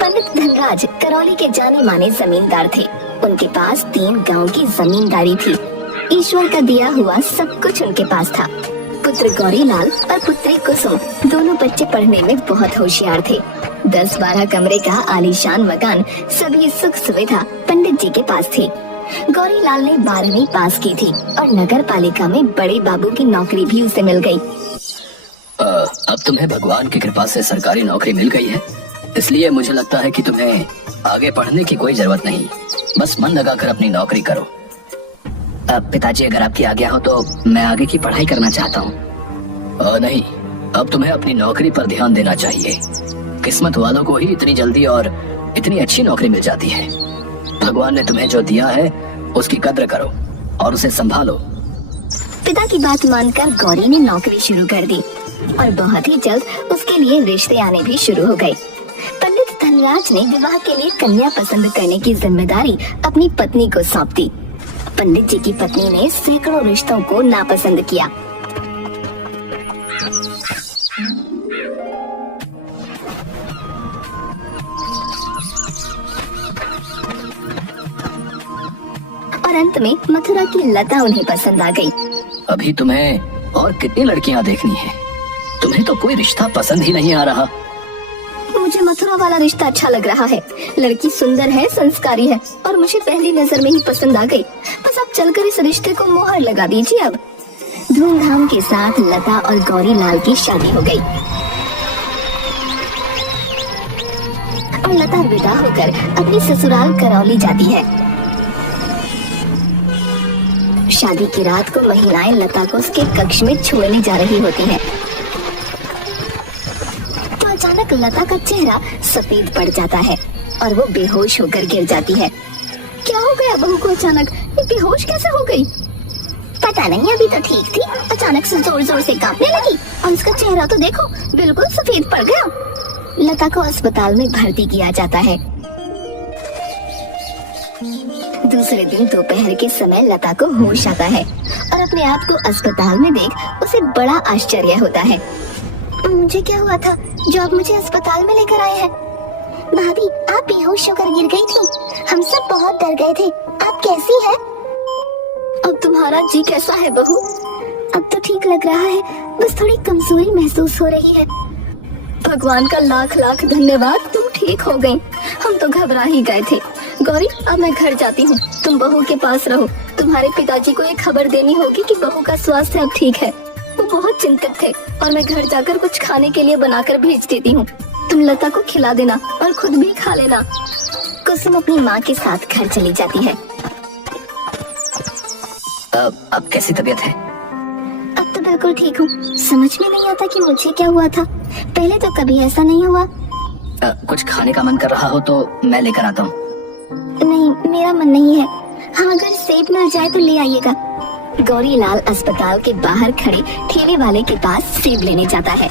पंडित धनराज करौली के जाने माने जमींदार थे। उनके पास 3 गांव की जमींदारी थी। ईश्वर का दिया हुआ सब कुछ उनके पास था। पुत्र गौरीलाल और पुत्री कुसुम दोनों बच्चे पढ़ने में बहुत होशियार थे। 10-12 कमरे का आलीशान मकान, सभी सुख सुविधा पंडित जी के पास थी। गौरीलाल ने 12वीं पास की थी और नगर पालिका में बड़े बाबू की नौकरी भी उसे मिल गई। अब तुम्हें भगवान की कृपा से सरकारी नौकरी मिल गई है, इसलिए मुझे लगता है कि तुम्हें आगे पढ़ने की कोई जरूरत नहीं। बस मन लगाकर अपनी नौकरी करो। पिताजी, अगर आपकी आज्ञा हो तो मैं आगे की पढ़ाई करना चाहता हूँ। नहीं, अब तुम्हें अपनी नौकरी पर ध्यान देना चाहिए। किस्मत वालों को ही इतनी जल्दी और इतनी अच्छी नौकरी मिल जाती है। भगवान ने तुम्हें जो दिया है उसकी कद्र करो और उसे संभालो। पिता की बात मानकर गौरी ने नौकरी शुरू कर दी और बहुत ही जल्द उसके लिए रिश्ते आने भी शुरू हो गए। पंडित धनराज ने विवाह के लिए कन्या पसंद करने की जिम्मेदारी अपनी पत्नी को सौंप दी। पंडित जी की पत्नी ने सैकड़ों रिश्तों को नापसंद किया। और अंत में मथुरा की लता उन्हें पसंद आ गई। अभी तुम्हें और कितनी लड़कियां देखनी है? तुम्हें तो कोई रिश्ता पसंद ही नहीं आ रहा। मुझे मथुरा वाला रिश्ता अच्छा लग रहा है। लड़की सुंदर है, संस्कारी है और मुझे पहली नजर में ही पसंद आ गई। बस आप चलकर इस रिश्ते को मोहर लगा दीजिए। अब धूमधाम के साथ लता और गौरीलाल की शादी हो गई और लता विदा होकर अपनी ससुराल करौली जाती है। शादी की रात को महिलाएं लता को उसके कक्ष में छोड़ने जा रही होती हैं। तो अचानक लता का चेहरा सफेद पड़ जाता है और वो बेहोश होकर गिर जाती है। क्या हो गया बहू को अचानक? ये बेहोश कैसे हो गई? पता नहीं, अभी तो ठीक थी, अचानक से जोर जोर से कांपने लगी और उसका चेहरा तो देखो बिल्कुल सफेद पड़ गया। लता को अस्पताल में भर्ती किया जाता है। दूसरे दिन दोपहर के समय लता को होश आता है और अपने आप को अस्पताल में देख उसे बड़ा आश्चर्य होता है। मुझे क्या हुआ था जो आप मुझे अस्पताल में लेकर आए हैं? भाभी, आप बेहोश होकर गिर गई थी। हम सब बहुत डर गए थे। आप कैसी हैं? अब तुम्हारा जी कैसा है बहू? अब तो ठीक लग रहा है, बस थोड़ी कमजोरी महसूस हो रही है। भगवान का लाख लाख धन्यवाद, तुम ठीक हो गई। हम तो घबरा ही गए थे। गौरी, अब मैं घर जाती हूँ, तुम बहू के पास रहो। तुम्हारे पिताजी को ये खबर देनी होगी कि बहू का स्वास्थ्य अब ठीक है। वो बहुत चिंतित थे और मैं घर जाकर कुछ खाने के लिए बनाकर भेज देती हूँ। तुम लता को खिला देना और खुद भी खा लेना। कुसुम अपनी माँ के साथ घर चली जाती है। अब कैसी तबीयत है? अब तो बिल्कुल ठीक हूँ। समझ में नहीं आता कि मुझे क्या हुआ था। पहले तो कभी ऐसा नहीं हुआ। कुछ खाने का मन कर रहा हो तो मैं लेकर आता हूँ। नहीं, मेरा मन नहीं है। हाँ, अगर सेब मिल जाए तो ले आइएगा। गौरीलाल अस्पताल के बाहर खड़े ठेले वाले के पास सेब लेने जाता है।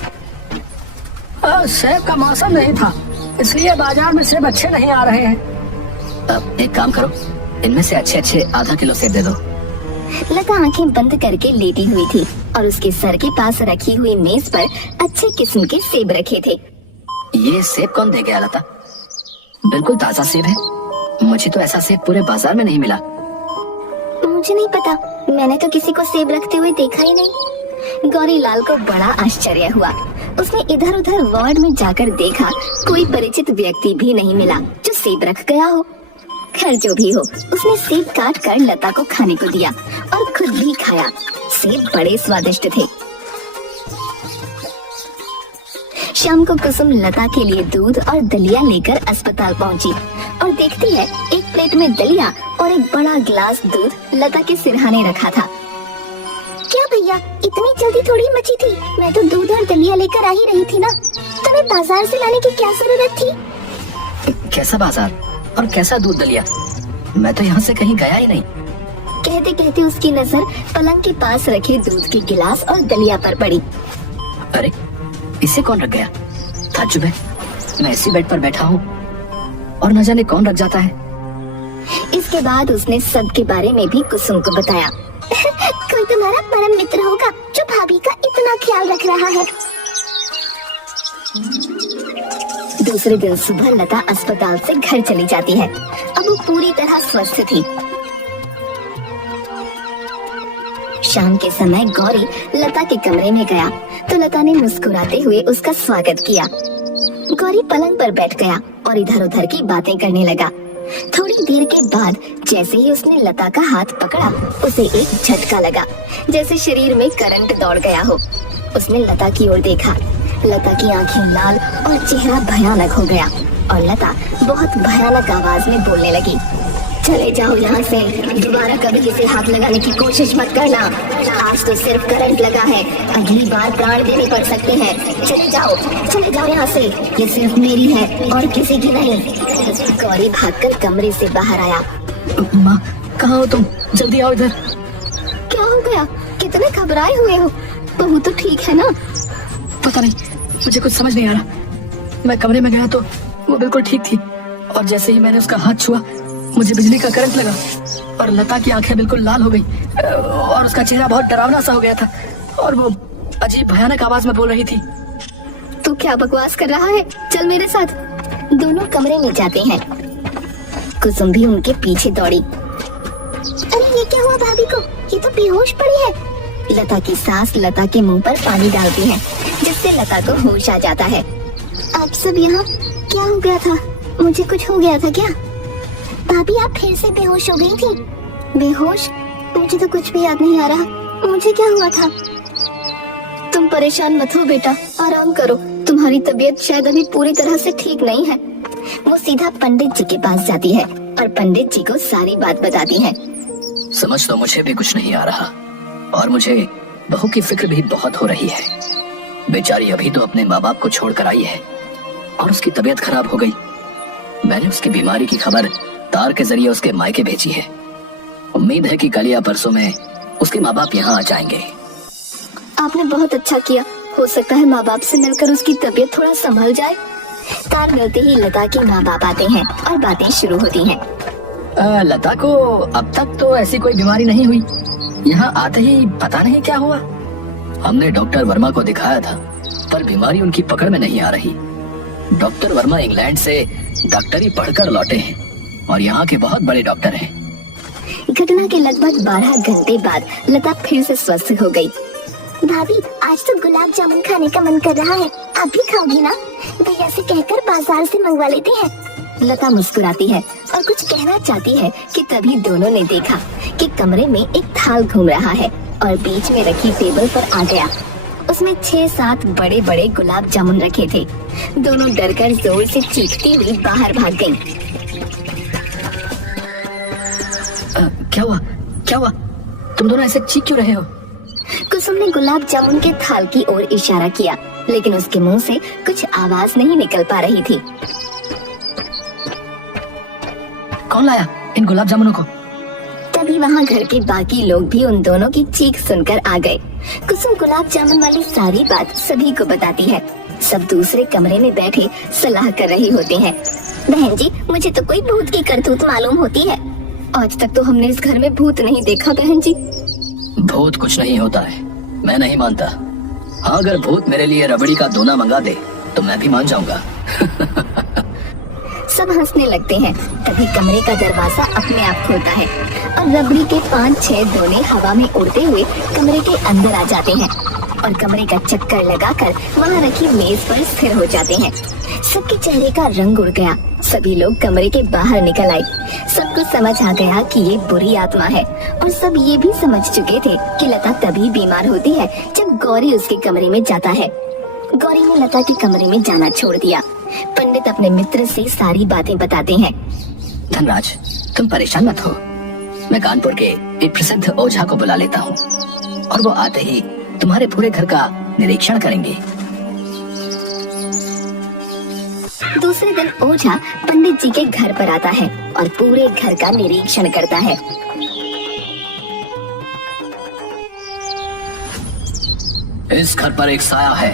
सेब का मौसम नहीं था, इसलिए बाजार में सेब अच्छे नहीं आ रहे हैं। एक काम करो, इनमें से अच्छे आधा किलो सेब दे दो। लता आंखें बंद करके लेटी हुई थी और उसके सर के पास रखी हुई मेज पर अच्छे किस्म के सेब रखे थे। ये सेब कौन दे गया लता? बिल्कुल ताजा सेब है। मुझे तो ऐसा सेब पूरे बाजार में नहीं मिला। मुझे नहीं पता, मैंने तो किसी को सेब रखते हुए देखा ही नहीं। गौरीलाल को बड़ा आश्चर्य हुआ। उसने इधर उधर वार्ड में जाकर देखा, कोई परिचित व्यक्ति भी नहीं मिला जो सेब रख गया हो। खैर जो भी हो, उसने सेब काट कर लता को खाने को दिया और खुद भी खाया। सेब बड़े स्वादिष्ट थे। शाम को कुसुम लता के लिए दूध और दलिया लेकर अस्पताल पहुंची और देखती है एक प्लेट में दलिया और एक बड़ा गिलास दूध लता के सिरहाने रखा था। क्या भैया, इतनी जल्दी थोड़ी मची थी? मैं तो दूध और दलिया लेकर आ ही रही थी ना। तुम्हें बाजार से लाने की क्या जरूरत थी? कैसा बाजार और कैसा दूध दलिया? मैं तो यहाँ से कहीं गया ही नहीं। कहते कहते उसकी नजर पलंग के पास रखे दूध के गिलास और दलिया पर पड़ी। अरे, इसे कौन रख गया? ताज्जुब है, मैं इसी बेड पर बैठा हूँ और न जाने कौन रख जाता है। इसके बाद उसने सबके बारे में भी कुसुम को बताया। कोई तुम्हारा परम मित्र होगा जो भाभी का इतना कितना ख्याल रख रहा है। दूसरे दिन सुबह लता अस्पताल से घर चली जाती है। अब वो पूरी तरह स्वस्थ थी। शाम के समय गौरी लता के कमरे में गया तो लता ने मुस्कुराते हुए उसका स्वागत किया। गौरी पलंग पर बैठ गया और इधर उधर की बातें करने लगा। थोड़ी देर के बाद जैसे ही उसने लता का हाथ पकड़ा, उसे एक झटका लगा, जैसे शरीर में करंट दौड़ गया हो। उसने लता की ओर देखा। लता की आंखें लाल और चेहरा भयानक हो गया और लता बहुत भयानक आवाज में बोलने लगी, चले जाओ यहाँ से, दोबारा कभी इसे हाथ लगाने की कोशिश मत करना। आज तो सिर्फ करंट लगा है, अगली बार प्राण देने पड़ सकते हैं। चले जाओ यहाँ से, ये सिर्फ मेरी है और किसी की नहीं। गौरी भागकर कमरे से बाहर आया। माँ, कहाँ हो तुम? जल्दी आओ इधर। क्या हो गया? कितने घबराए हुए हो? बहू तो ठीक है ना? पता नहीं, मुझे कुछ समझ नहीं आ रहा। मैं कमरे में गया तो वो बिल्कुल ठीक थी और जैसे ही मैंने उसका हाथ छुआ, मुझे बिजली का करंट लगा और लता की आंखें बिल्कुल लाल हो गई और उसका चेहरा बहुत डरावना सा हो गया था और वो अजीब भयानक आवाज में बोल रही थी। तू क्या बकवास कर रहा है? चल मेरे साथ। दोनों कमरे में जाते हैं। कुसुम भी उनके पीछे दौड़ी। अरे ये क्या हुआ भाभी को? ये तो बेहोश पड़ी है। लता की सास लता के मुंह पर पानी डालती है, जिससे लता को होश आ जाता है। आप सब यहाँ? क्या हो गया था? मुझे कुछ हो गया था क्या? भाभी आप फिर से बेहोश हो गई थी। बेहोश? मुझे तो कुछ भी याद नहीं आ रहा। मुझे क्या हुआ था? तुम परेशान मत हो बेटा, आराम करो। तुम्हारी तबीयत शायद अभी पूरी तरह से ठीक नहीं है। वो सीधा पंडित जी के पास जाती है और पंडित जी को सारी बात बताती है। समझ तो मुझे भी कुछ नहीं आ रहा और मुझे बहू की फिक्र भी बहुत हो रही है। बेचारी अभी तो अपने माँ बाप को छोड़कर आई है और उसकी तबीयत खराब हो गई। मैंने उसकी बीमारी की खबर तार के जरिए उसके मायके भेजी है। उम्मीद है कि कल या परसों में उसके माँ बाप यहाँ आ जाएंगे। आपने बहुत अच्छा किया। हो सकता है माँ बाप से मिलकर उसकी तबीयत थोड़ा संभल जाए। तार मिलते ही लता के माँ बाप आते हैं और बातें शुरू होती हैं। लता को अब तक तो ऐसी कोई बीमारी नहीं हुई। यहाँ आते ही पता नहीं क्या हुआ। हमने डॉक्टर वर्मा को दिखाया था, पर बीमारी उनकी पकड़ में नहीं आ रही। डॉक्टर वर्मा इंग्लैंड से डॉक्टरी पढ़कर लौटे हैं और यहाँ के बहुत बड़े डॉक्टर हैं। घटना के लगभग 12 घंटे बाद लता फिर से स्वस्थ हो गई। भाभी आज तो गुलाब जामुन खाने का मन कर रहा है, आप भी खाओगी ना? भैया से कहकर बाजार से मंगवा लेते हैं। लता मुस्कुराती है और कुछ कहना चाहती है कि तभी दोनों ने देखा कि कमरे में एक थाल घूम रहा है और बीच में रखी टेबल पर आ गया। उसमें 6-7 बड़े बड़े गुलाब जामुन रखे थे। दोनों डरकर जोर से चीखती हुई बाहर भाग गईं। क्या हुआ? तुम दोनों ऐसे चीख क्यों रहे हो? कुसुम ने गुलाब जामुन के थाल की ओर इशारा किया, लेकिन उसके मुंह से कुछ आवाज नहीं निकल पा रही थी। कौन लाया इन गुलाब जामुनों को? तभी वहाँ घर के बाकी लोग भी उन दोनों की चीख सुनकर आ गए। कुसुम गुलाब जामुन वाली सारी बात सभी को बताती है। सब दूसरे कमरे में बैठे सलाह कर रही होते हैं। बहन जी, मुझे तो कोई भूत की करतूत मालूम होती है। आज तक तो हमने इस घर में भूत नहीं देखा बहन जी। भूत कुछ नहीं होता है, मैं नहीं मानता। हाँ, अगर भूत मेरे लिए रबड़ी का दोना मंगा दे तो मैं भी मान जाऊंगा। सब हंसने लगते हैं। तभी कमरे का दरवाजा अपने आप खुलता है और रबड़ी के 5-6 दोने हवा में उड़ते हुए कमरे के अंदर आ जाते हैं और कमरे का चक्कर लगाकर वहाँ रखी मेज पर स्थिर हो जाते हैं। सबके चेहरे का रंग उड़ गया। सभी लोग कमरे के बाहर निकल आए। सबको समझ आ गया कि ये बुरी आत्मा है और सब ये भी समझ चुके थे कि लता तभी बीमार होती है जब गौरी उसके कमरे में जाता है। गौरी ने लता के कमरे में जाना छोड़ दिया। पंडित अपने मित्र से सारी बातें बताते हैं। धनराज, तुम परेशान मत हो। मैं कानपुर के एक प्रसिद्ध ओझा को बुला लेता हूँ और वो आते ही तुम्हारे पूरे घर का निरीक्षण करेंगे। दूसरे दिन ओझा पंडित जी के घर पर आता है और पूरे घर का निरीक्षण करता है। इस घर पर एक साया है।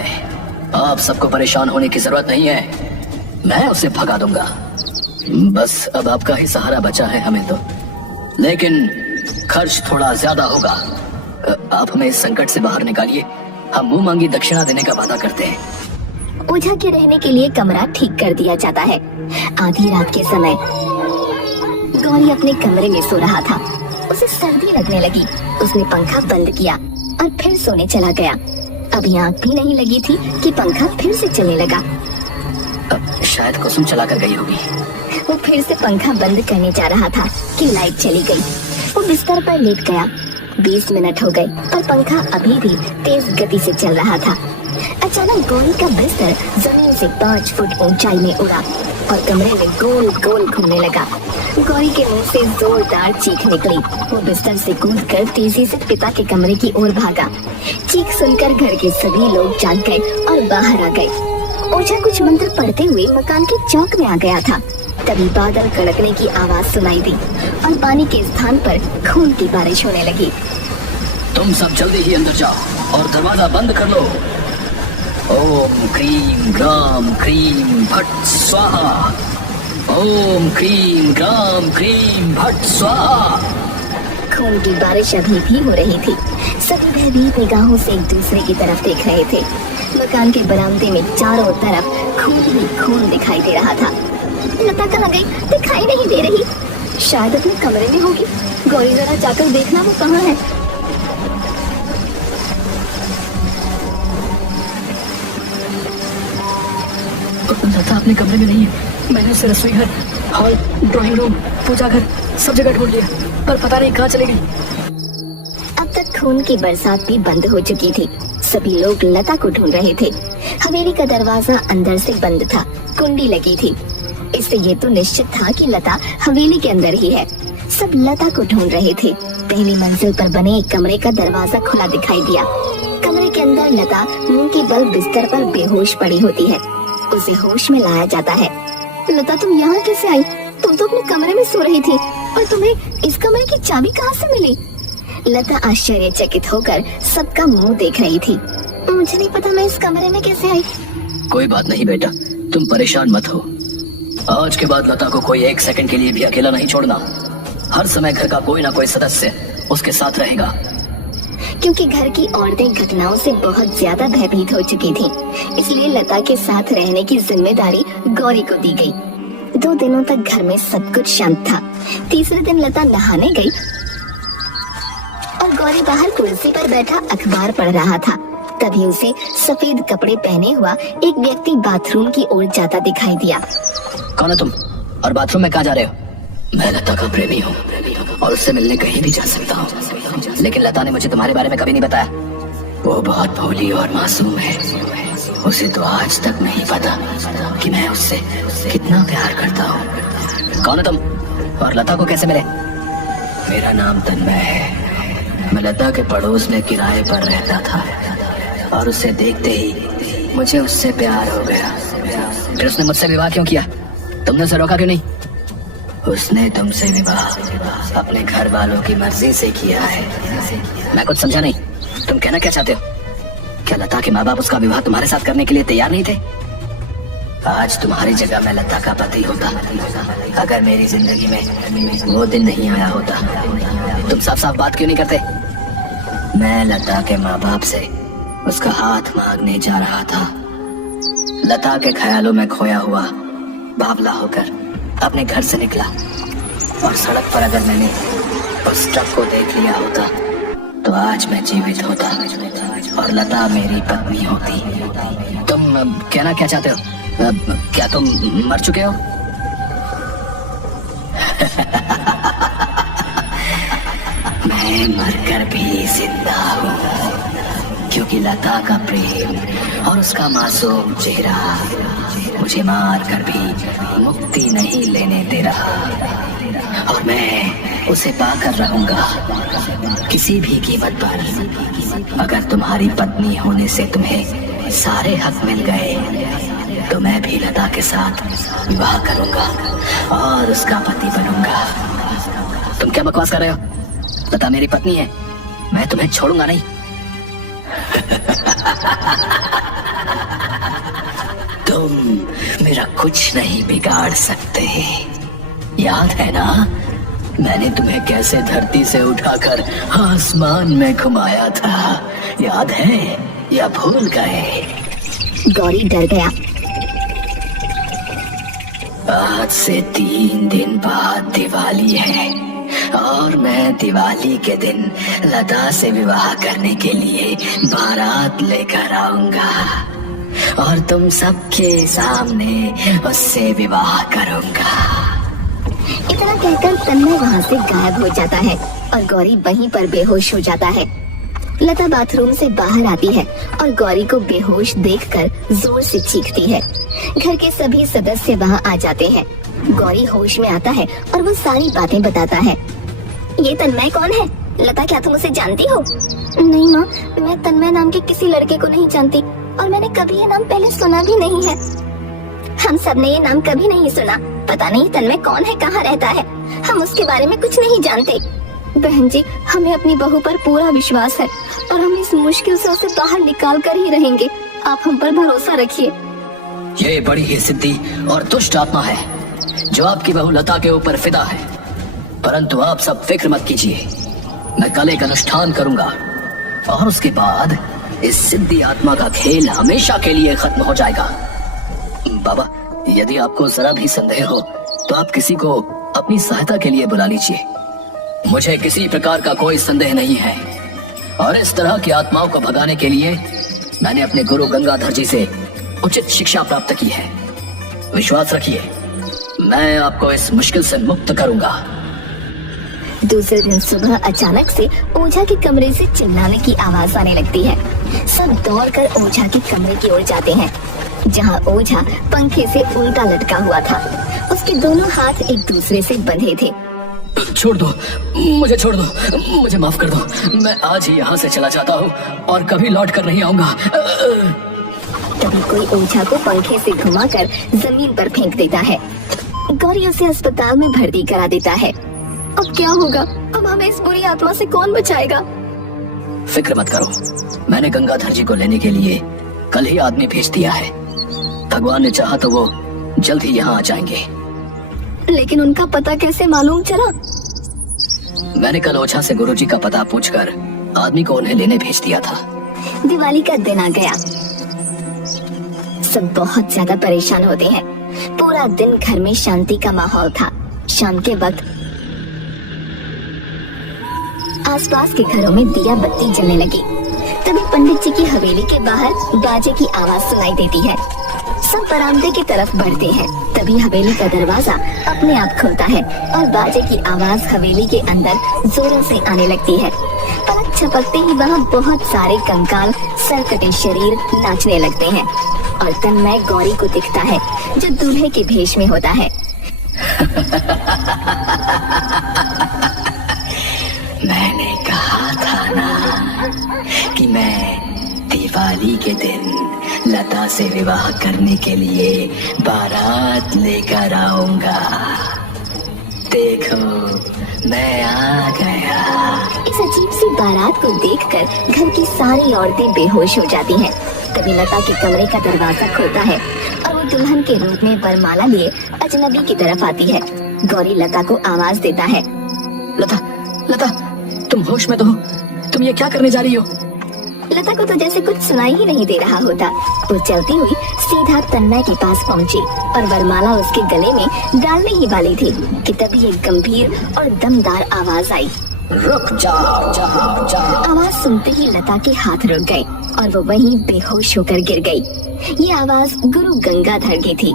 आप सबको परेशान होने की जरूरत नहीं है, मैं उसे भगा दूंगा। बस अब आपका ही सहारा बचा है हमें तो, लेकिन खर्च थोड़ा ज्यादा होगा। आप हमें इस संकट से बाहर निकालिए हम मुंह मांगी दक्षिणा देने का वादा करते हैं। ओझा के रहने के लिए कमरा ठीक कर दिया जाता है। आधी रात के समय गौरी अपने कमरे में सो रहा था। उसे सर्दी लगने लगी। उसने पंखा बंद किया और फिर सोने चला गया। अभी आंख भी नहीं लगी थी कि पंखा फिर से चलने लगा। अब शायद कुसुम चला कर गई होगी। वो फिर से पंखा बंद करने जा रहा था कि लाइट चली गई। वो बिस्तर पर लेट गया। 20 मिनट हो गए पर पंखा अभी भी तेज गति से चल रहा था। अचानक गौरी का बिस्तर जमीन से 5 फुट ऊंचाई में उड़ा और कमरे में गोल गोल घूमने लगा। गौरी के मुंह से जोरदार चीख निकली। वो बिस्तर से कूदकर तेजी से पिता के कमरे की ओर भागा। चीख सुनकर घर के सभी लोग जाग गए और बाहर आ गए। ओझा कुछ मंत्र पढ़ते हुए मकान के चौक में आ गया था। तभी बादल कड़कने की आवाज सुनाई दी और पानी के स्थान पर खून की बारिश होने लगी। तुम सब जल्दी ही अंदर जाओ और दरवाजा बंद कर लो। ओम क्रीम ग्राम क्रीम भट स्वाहा। ओम क्रीम ग्राम क्रीम भट स्वाहा। खून की बारिश अभी भी हो रही थी। सभी भयभीत निगाहों से एक दूसरे की तरफ देख रहे थे। मकान के बरामदे में चारों तरफ खून ही खून दिखाई दे रहा था। लता कहाँ गई? दिखाई नहीं दे रही। शायद अपने कमरे में होगी। गौरी जरा जाकर देखना वो कहाँ है। लता अपने कमरे में नहीं है। मैंने उसे रसोई घर, हॉल, ड्राइंग रूम, पूजा घर सब जगह ढूंढ लिया पर पता नहीं कहाँ चली गई। अब तक खून की बरसात भी बंद हो चुकी थी। सभी लोग लता को ढूंढ रहे थे। हवेली का दरवाजा अंदर से बंद था। कुंडी लगी थी। इससे ये तो निश्चित था कि लता हवेली के अंदर ही है। सब लता को ढूंढ रहे थे। पहली मंजिल पर बने एक कमरे का दरवाजा खुला दिखाई दिया। कमरे के अंदर लता मुंह के बल बिस्तर पर बेहोश पड़ी होती है। उसे होश में लाया जाता है। लता तुम यहाँ कैसे आई? तुम तो अपने कमरे में सो रही थी और तुम्हें इस कमरे की चाबी कहाँ से मिली? लता आश्चर्यचकित होकर सबका मुंह देख रही थी। मुझे नहीं पता मैं इस कमरे में कैसे आई। कोई बात नहीं बेटा, तुम परेशान मत हो। आज के बाद लता को कोई 1 सेकंड के लिए भी अकेला नहीं छोड़ना। हर समय घर का कोई ना कोई सदस्य उसके साथ रहेगा। क्योंकि घर की औरतें घटनाओं से बहुत ज्यादा भयभीत हो चुकी थीं, इसलिए लता के साथ रहने की जिम्मेदारी गौरी को दी गई। 2 दिनों तक घर में सब कुछ शांत था। तीसरे दिन लता नहाने गई और गौरी बाहर कुर्सी पर बैठा अखबार पढ़ रहा था। तभी उसे सफेद कपड़े पहने हुआ एक व्यक्ति बाथरूम की ओर जाता दिखाई दिया। कौन है तुम और बाथरूम में कहाँ जा रहे हो? मैं लता का प्रेमी हूँ और उससे मिलने कहीं भी जा सकता हूँ, लेकिन लता ने मुझे तुम्हारे बारे में कभी नहीं बताया। वो बहुत भोली और मासूम है। उसे तो आज तक नहीं पता कि मैं उससे कितना प्यार करता हूँ। कौन है तुम और लता को कैसे मिले? मेरा नाम तन्मय है। मैं लता के पड़ोस में किराए पर रहता था और उसे देखते ही मुझे उससे प्यार हो गया। फिर उसने मुझसे विवाह क्यों किया? तुमने उसे रोका क्यों नहीं? उसने तुमसे विवाह अपने घर वालों की मर्जी से किया है। मैं कुछ समझा नहीं। तुम कहना क्या चाहते हो? क्या लता के माँ बाप उसका विवाह तुम्हारे साथ करने के लिए तैयार नहीं थे? आज तुम्हारी जगह मैं लता का पति होता अगर मेरी जिंदगी में वो दिन नहीं आया होता। तुम साफ साफ बात क्यों नहीं करते? मैं लता के माँ बाप से उसका हाथ मांगने जा रहा था। लता के ख्यालों में खोया हुआ बावला होकर अपने घर से निकला और सड़क पर अगर मैंने उस ट्रक को देख लिया होता तो आज मैं जीवित होता और लता मेरी पत्नी होती। तुम कहना क्या चाहते हो? क्या तुम मर चुके हो? मैं मरकर भी जिंदा हूँ क्योंकि लता का प्रेम और उसका मासूम चेहरा मुझे मार कर भी मुक्ति नहीं लेने दे रहा और मैं उसे पाकर रहूंगा किसी भी कीमत पर। अगर तुम्हारी पत्नी होने से तुम्हें सारे हक मिल गए तो मैं भी लता के साथ विवाह करूंगा और उसका पति बनूंगा। तुम क्या बकवास कर रहे हो? लता मेरी पत्नी है। मैं तुम्हें छोड़ूंगा नहीं। तुम मेरा कुछ नहीं बिगाड़ सकते। याद है ना मैंने तुम्हें कैसे धरती से उठाकर आसमान में घुमाया था? याद याद है या भूल गए? गौरी डर गया। आज से 3 दिन बाद दिवाली है और मैं दिवाली के दिन लता से विवाह करने के लिए बारात लेकर आऊंगा और तुम सबके सामने उससे विवाह करूंगा। इतना कहकर तन्मय वहाँ से गायब हो जाता है और गौरी वहीं पर बेहोश हो जाता है। लता बाथरूम से बाहर आती है और गौरी को बेहोश देखकर जोर से चीखती है। घर के सभी सदस्य वहाँ आ जाते हैं। गौरी होश में आता है और वो सारी बातें बताता है। ये तन्मय कौन है? लता, क्या तुम उसे जानती हो? नहीं माँ, मैं तन्मय नाम के किसी लड़के को नहीं जानती और मैंने कभी ये नाम पहले सुना भी नहीं है। हम सब ने ये नाम कभी नहीं सुना। पता नहीं तन्मय कौन है, कहाँ रहता है, हम उसके बारे में कुछ नहीं जानते। बहन जी, हमें अपनी बहू पर पूरा विश्वास है और हम इस मुश्किल से उसे बाहर निकाल कर ही रहेंगे। आप हम पर भरोसा रखिए। ये बड़ी ही सिद्धि और दुष्ट आत्मा है जो आपकी बहू लता के ऊपर फिदा है, परंतु आप सब फिक्र मत कीजिए। मैं कल एक अनुष्ठान करूंगा और उसके बाद इस सिद्धि आत्मा का खेल हमेशा के लिए खत्म हो जाएगा। बाबा, यदि आपको जरा भी संदेह हो तो आप किसी को अपनी सहायता के लिए बुला लीजिए। मुझे किसी प्रकार का कोई संदेह नहीं है और इस तरह की आत्माओं को भगाने के लिए मैंने अपने गुरु गंगाधर जी से उचित शिक्षा प्राप्त की है। विश्वास रखिए, मैं आपको इस मुश्किल से मुक्त करूंगा। दूसरे दिन सुबह अचानक से ओझा के कमरे से चिल्लाने की आवाज आने लगती है। सब दौड़कर ओझा के कमरे की ओर जाते हैं, जहां ओझा पंखे से उल्टा लटका हुआ था। उसके दोनों हाथ एक दूसरे से बंधे थे। छोड़ दो, मुझे छोड़ दो, मुझे माफ कर दो। मैं आज ही यहाँ से चला जाता हूँ और कभी लौट कर नहीं आऊंगा। तभी कोई ओझा को पंखे से घुमाकर जमीन पर फेंक देता है। गौरी उसे अस्पताल में भर्ती करा देता है। अब क्या होगा? अब हमें इस बुरी आत्मा से कौन बचाएगा? फिक्र मत करो, मैंने गंगाधर जी को लेने के लिए कल ही आदमी भेज दिया है। भगवान ने चाहा तो वो जल्द ही यहाँ आ जाएंगे। लेकिन उनका पता कैसे मालूम चला? मैंने कल ओझा से गुरुजी का पता पूछकर आदमी को उन्हें लेने भेज दिया था। दिवाली का दिन आ गया। सब बहुत ज्यादा परेशान होते हैं। पूरा दिन घर में शांति का माहौल था। शाम के वक्त आसपास के घरों में दिया बत्ती जलने लगी। तभी पंडित जी की हवेली के बाहर बाजे की आवाज सुनाई देती है। सब बरामदे की तरफ बढ़ते हैं। तभी हवेली का दरवाजा अपने आप खुलता है और बाजे की आवाज हवेली के अंदर जोरों से आने लगती है। पलक झपकते ही वहाँ बहुत सारे कंकाल सरकटे शरीर नाचने लगते हैं और तन्मय गौरी को दिखता है जो दूल्हे के भेष में होता है। मैंने कहा था ना कि मैं दिवाली के दिन लता से विवाह करने के लिए बारात लेकर आऊंगा। देखो, मैं आ गया। इस अजीब सी बारात को देखकर घर की सारी औरतें बेहोश हो जाती हैं। तभी लता के कमरे का दरवाजा खुलता है और वो दुल्हन के रूप में वरमाला लिए अजनबी की तरफ आती है। गौरी लता को आवाज देता है। लता, लता, तुम होश में तो हो? तुम ये क्या करने जा रही हो? लता को तो जैसे कुछ सुनाई ही नहीं दे रहा होता। वो चलती हुई सीधा तन्मय के पास पहुंची और वरमाला उसके गले में डालने ही वाली थी कि तभी एक गंभीर और दमदार आवाज आई। रुक जाओ, जाओ, जाओ। आवाज सुनते ही लता के हाथ रुक गए और वो वहीं बेहोश होकर गिर गई। ये आवाज गुरु गंगाधर की थी।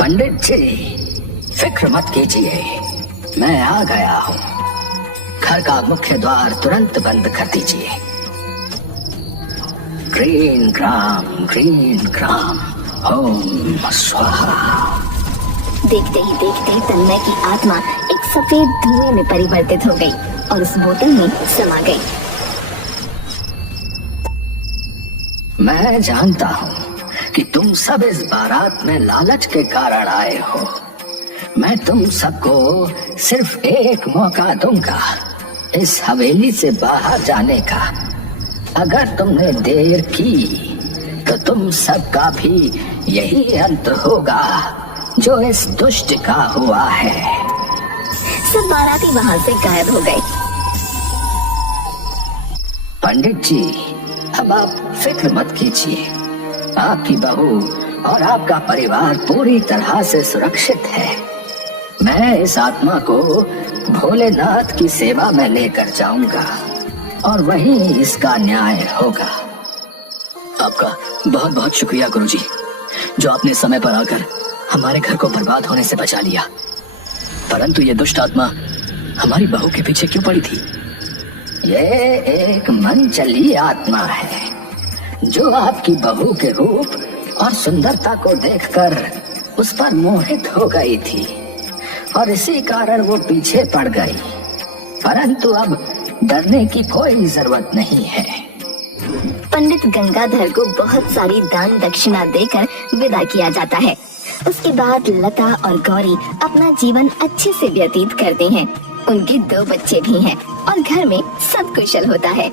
पंडित जी, फिक्र मत कीजिए, मैं आ गया हूँ। घर का मुख्य द्वार तुरंत बंद कर दीजिए। ग्रीन ग्राम ओम स्वाहा। देखते ही देखते तन्मय की आत्मा एक सफेद धुएं में परिवर्तित हो गई और उस बोतल में समा गई। मैं जानता हूँ कि तुम सब इस बारात में लालच के कारण आए हो। मैं तुम सबको सिर्फ एक मौका दूंगा इस हवेली से बाहर जाने का। अगर तुमने देर की तो तुम सबका भी यही अंत होगा जो इस दुष्ट का हुआ है। सब बाराती वहाँ से गायब हो गए। पंडित जी, अब अब आप फिक्र मत कीजिए, आपकी बहू और आपका परिवार पूरी तरह से सुरक्षित है। मैं इस आत्मा को भोलेनाथ की सेवा में लेकर जाऊंगा और वहीं इसका न्याय होगा। आपका बहुत बहुत शुक्रिया गुरुजी, जो आपने समय पर आकर हमारे घर को बर्बाद होने से बचा लिया। परंतु ये दुष्ट आत्मा हमारी बहू के पीछे क्यों पड़ी थी? ये एक मनचली आत्मा है जो आपकी बहू के रूप और सुंदरता को देखकर उस पर मोहित हो गई थी और इसी कारण वो पीछे पड़ गई। परंतु अब डरने की कोई जरूरत नहीं है। पंडित गंगाधर को बहुत सारी दान दक्षिणा देकर विदा किया जाता है। उसके बाद लता और गौरी अपना जीवन अच्छे से व्यतीत करते हैं। उनके 2 बच्चे भी हैं और घर में सब कुशल होता है।